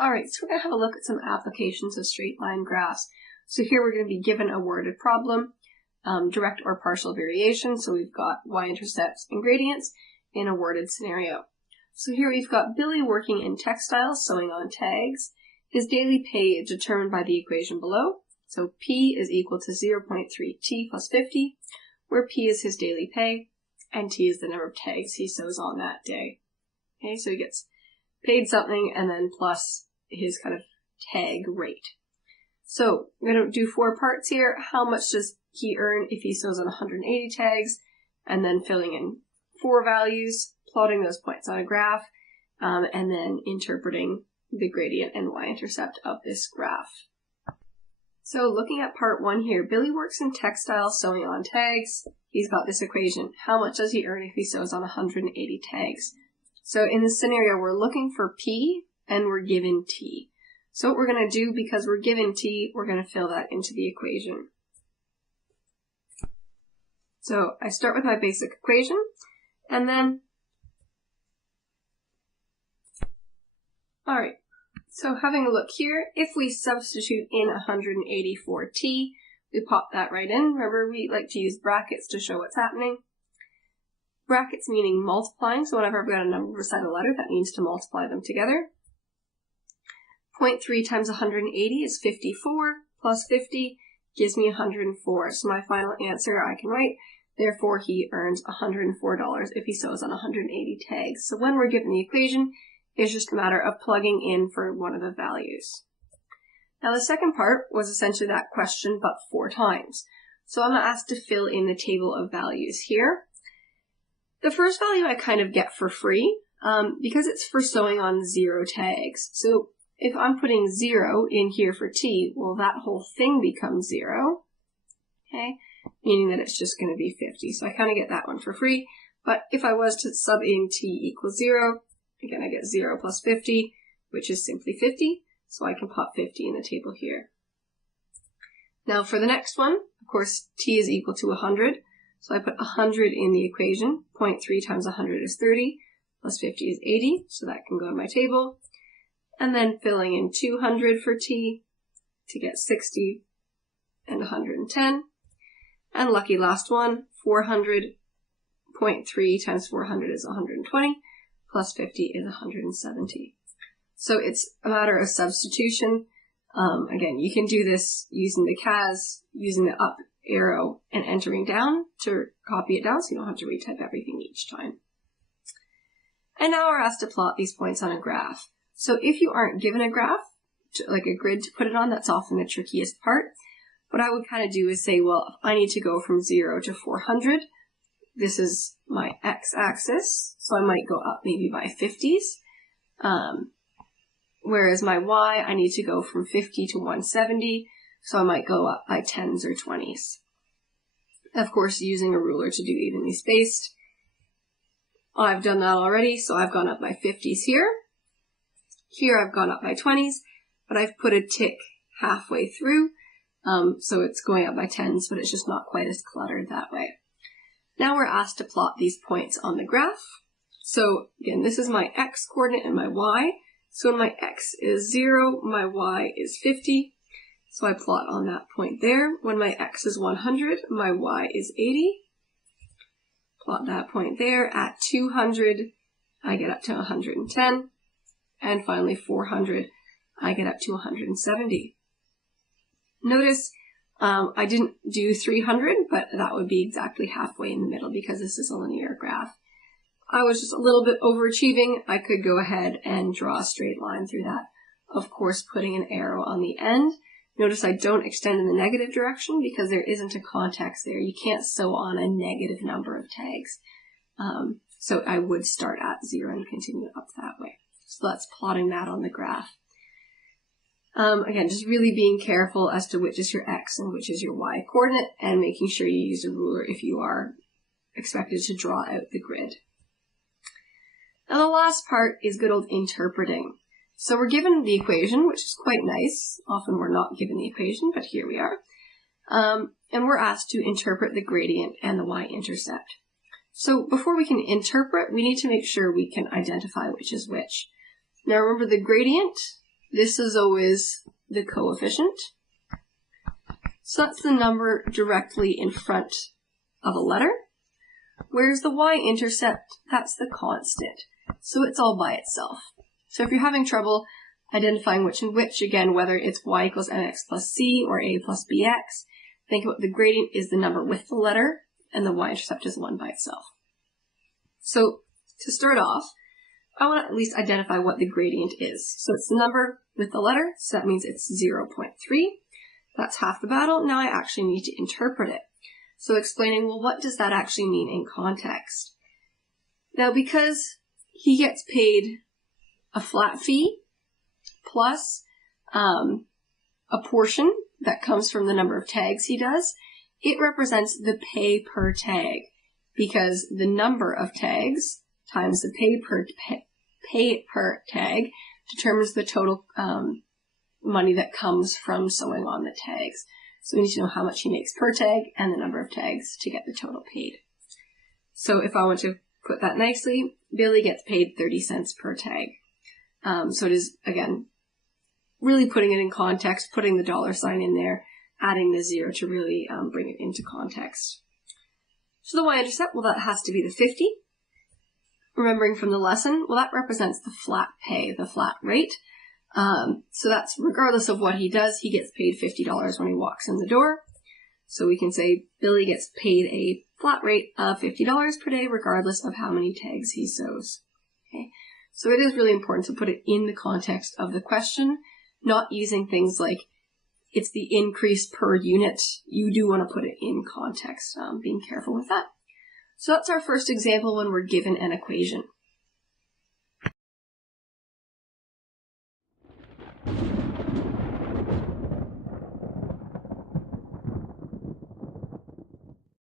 Alright, so we're going to have a look at some applications of straight line graphs. So here we're going to be given a worded problem, direct or partial variation. So we've got y-intercepts and gradients in a worded scenario. So here we've got Billy working in textiles, sewing on tags. His daily pay is determined by the equation below. So P is equal to 0.3T plus 50, where P is his daily pay, and T is the number of tags he sews on that day. Okay, so he gets paid something and then plus his kind of tag rate. So we're going to do 4 parts here. How much does he earn if he sews on 180 tags? And then filling in 4 values, plotting those points on a graph, and then interpreting the gradient and y-intercept of this graph. So looking at part 1 here, Billy works in textiles sewing on tags. He's got this equation. How much does he earn if he sews on 180 tags? So in this scenario, we're looking for P and we're given T. So what we're going to do, because we're given T, we're going to fill that into the equation. So I start with my basic equation, and then, alright, so having a look here, if we substitute in 180 for T, we pop that right in. Remember, we like to use brackets to show what's happening. Brackets meaning multiplying, so whenever I've got a number beside a letter, that means to multiply them together. 0.3 times 180 is 54, plus 50 gives me 104. So my final answer I can write, therefore he earns $104 if he sews on 180 tags. So when we're given the equation, it's just a matter of plugging in for one of the values. Now the second part was essentially that question, but 4 times. So I'm asked to fill in the table of values here. The first value I kind of get for free, because it's for sewing on 0 tags. So if I'm putting 0 in here for T, well, that whole thing becomes 0, okay? Meaning that it's just going to be 50. So I kind of get that one for free. But if I was to sub in T equals 0, again, I get 0 plus 50, which is simply 50. So I can pop 50 in the table here. Now for the next one, of course, T is equal to 100. So I put 100 in the equation. 0.3 times 100 is 30, plus 50 is 80. So that can go in my table. And then filling in 200 for T to get 60 and 110. And lucky last one, 400, 0.3 times 400 is 120, plus 50 is 170. So it's a matter of substitution. Again, you can do this using the CAS, using the up arrow and entering down to copy it down so you don't have to retype everything each time. And now we're asked to plot these points on a graph. So if you aren't given a graph, like a grid to put it on, that's often the trickiest part. What I would kind of do is say, well, if I need to go from 0 to 400, this is my x-axis, so I might go up maybe by 50s. Whereas my y, I need to go from 50 to 170, so I might go up by 10s or 20s. Of course, using a ruler to do evenly spaced. I've done that already, so I've gone up by 50s here. Here I've gone up by 20s, but I've put a tick halfway through, so it's going up by 10s, but it's just not quite as cluttered that way. Now we're asked to plot these points on the graph. So again, this is my x coordinate and my y. So when my x is 0, my y is 50. So I plot on that point there. When my x is 100, my y is 80. Plot that point there. At 200, I get up to 110. And finally 400, I get up to 170. Notice I didn't do 300, but that would be exactly halfway in the middle because this is a linear graph. I was just a little bit overachieving. I could go ahead and draw a straight line through that. Of course, putting an arrow on the end. Notice I don't extend in the negative direction because there isn't a context there. You can't sew on a negative number of tags. So I would start at 0 and continue up that way. So that's plotting that on the graph. Again, just really being careful as to which is your x and which is your y coordinate and making sure you use a ruler if you are expected to draw out the grid. Now the last part is good old interpreting. So we're given the equation, which is quite nice. Often we're not given the equation, but here we are. And we're asked to interpret the gradient and the y-intercept. So before we can interpret, we need to make sure we can identify which is which. Now remember, the gradient this is always the coefficient. So that's the number directly in front of a letter. Whereas the y-intercept, that's the constant. So it's all by itself. So if you're having trouble identifying which and which, again, whether it's y equals mx plus c or a plus bx, think about the gradient is the number with the letter, and the y-intercept is 1 by itself. So to start off, I want to at least identify what the gradient is. So it's the number with the letter, so that means it's 0.3. That's half the battle. Now I actually need to interpret it. So explaining, well, what does that actually mean in context? Now, because he gets paid a flat fee plus a portion that comes from the number of tags he does, it represents the pay per tag, because the number of tags times the pay per tag determines the total money that comes from sewing on the tags. So we need to know how much he makes per tag and the number of tags to get the total paid. So if I want to put that nicely, Billy gets paid 30 cents per tag. So it is, again, really putting it in context, putting the dollar sign in there, adding the 0 to really bring it into context. So the y-intercept, well, that has to be the 50. Remembering from the lesson, well, that represents the flat pay, the flat rate. So that's regardless of what he does, he gets paid $50 when he walks in the door. So we can say Billy gets paid a flat rate of $50 per day regardless of how many tags he sews. Okay. So it is really important to put it in the context of the question, not using things like it's the increase per unit. You do want to put it in context, being careful with that. So that's our first example when we're given an equation.